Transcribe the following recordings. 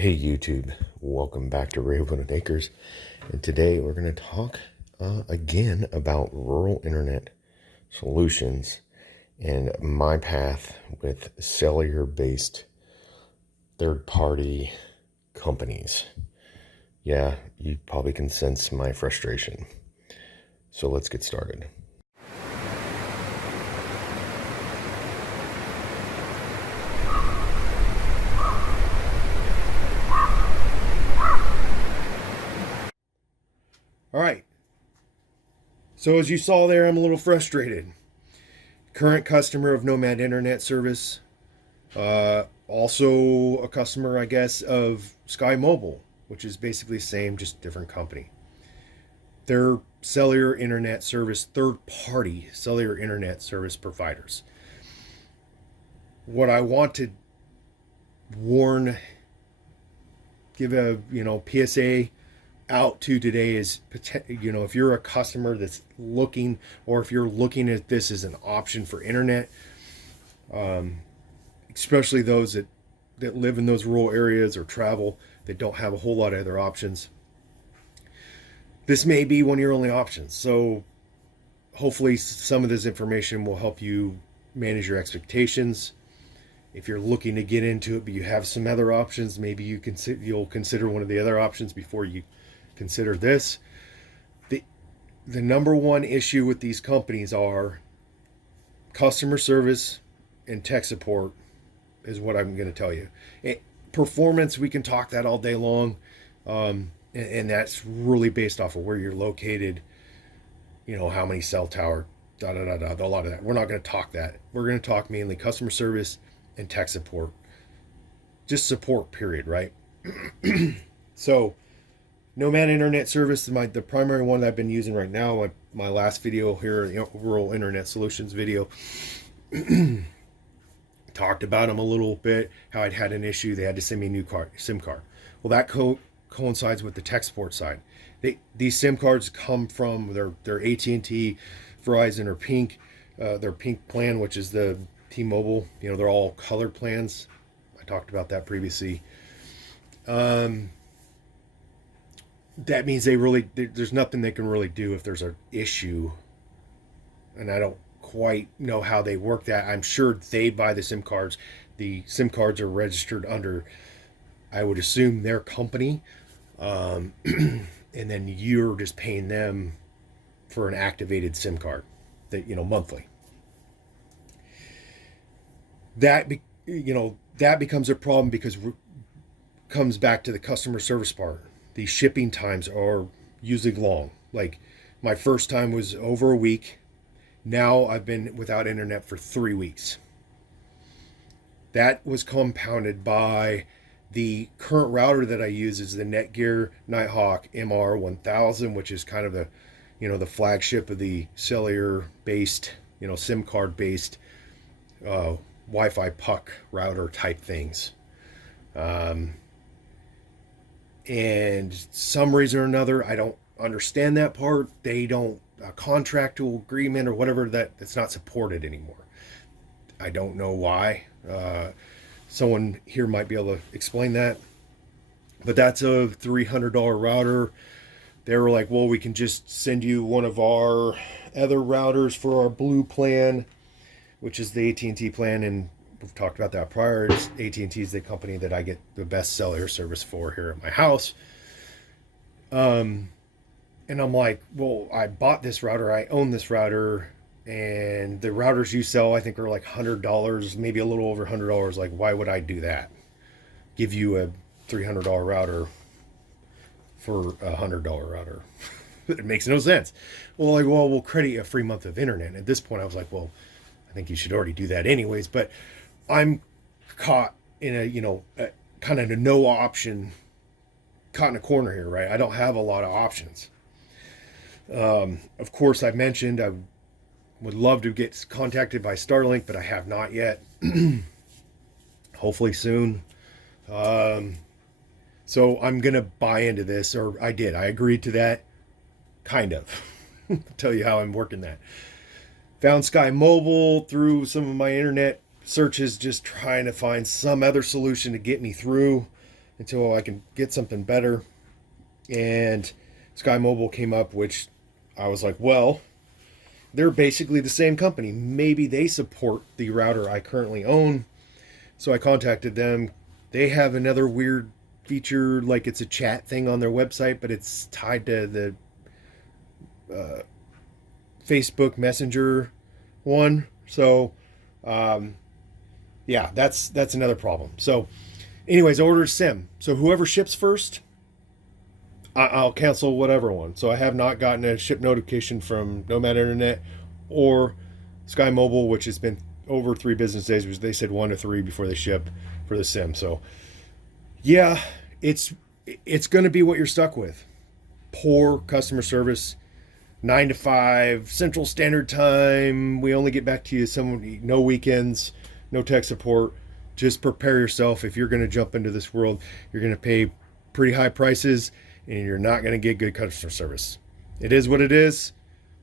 Hey YouTube, welcome back to Raven Acres, and today we're going to talk again about rural internet solutions and my path with cellular-based third-party companies. Yeah, you probably can sense my frustration. So let's get started. All right. So as you saw there, I'm a little frustrated. Current customer of Nomad Internet Service. Also a customer, I guess, of Skymobile, which is basically the same, just different company. They're cellular internet service, third-party cellular internet service providers. What I want to warn, give a PSA out to today is, if you're a customer that's looking, or if you're looking at this as an option for internet, especially those that live in those rural areas or travel, that don't have a whole lot of other options, this may be one of your only options. So hopefully some of this information will help you manage your expectations. If you're looking to get into it but you have some other options, maybe you'll consider one of the other options before you consider this. The number one issue with these companies are customer service and tech support, is what I'm going to tell you. Performance, we can talk that all day long, and that's really based off of where you're located, how many cell tower, a lot of that. We're not going to talk that. We're going to talk mainly customer service and tech support. Just support, period, right? So Nomad Internet Service is the primary one that I've been using right now. My last video here, rural internet solutions video, talked about them a little bit, how I'd had an issue. They had to send me a new SIM card. Well, that coincides with the tech support side. These SIM cards come from their AT&T, Verizon, or Pink, their Pink plan, which is the T-Mobile. They're all color plans. I talked about that previously. That means there's nothing they can really do if there's an issue, and I don't quite know how they work that. I'm sure they buy the SIM cards. The SIM cards are registered under, I would assume, their company, and then you're just paying them for an activated SIM card, that monthly. That becomes a problem because it comes back to the customer service part. The shipping times are usually long. Like, my first time was over a week. Now I've been without internet for 3 weeks. That was compounded by the current router that I use is the Netgear Nighthawk MR1000, which is kind of the flagship of the cellular based, SIM card based Wi-Fi puck router type things. And some reason or another, I don't understand that part. They don't, a contractual agreement or whatever, that's not supported anymore. I don't know why. Someone here might be able to explain that. But that's a $300 router. They were like, well, we can just send you one of our other routers for our blue plan, which is the AT&T plan, and we've talked about that prior. AT&T is the company that I get the best cellular service for here at my house. And I'm like, well, I bought this router, I own this router, and the routers you sell, I think, are like $100, maybe a little over $100. Like, why would I do that? Give you a $300 router for a $100 router. It makes no sense. Well, we'll credit you a free month of internet. And at this point, I was like, well, I think you should already do that anyways. But I'm caught in a kind of a no option, caught in a corner here, right? I don't have a lot of options. Of course, I mentioned I would love to get contacted by Starlink, but I have not yet. Hopefully soon. So I'm going to buy into this, or I did. I agreed to that, kind of. Tell you how I'm working that. Found Skymobile through some of my internet searches, just trying to find some other solution to get me through. until I can get something better. And Skymobile came up, which I was like, well, they're basically the same company. Maybe they support the router I currently own. So I contacted them. They have another weird feature, like it's a chat thing on their website, but it's tied to the Facebook Messenger one. So, yeah, that's another problem. So, anyways, I ordered a SIM. So whoever ships first, I'll cancel whatever one. So I have not gotten a ship notification from Nomad Internet or Skymobile, which has been over 3 business days, which they said 1 to 3 before they ship for the SIM. So yeah, it's going to be what you're stuck with. Poor customer service, 9 to 5 Central Standard Time. We only get back to you no weekends, no tech support. Just prepare yourself. If you're going to jump into this world, you're going to pay pretty high prices and you're not going to get good customer service. It is what it is.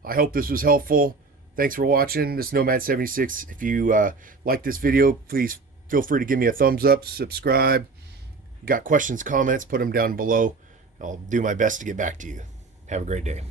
I hope this was helpful. Thanks for watching. This is Nomad76. If you like this video, please feel free to give me a thumbs up, subscribe. You got questions, comments, put them down below. I'll do my best to get back to you. Have a great day.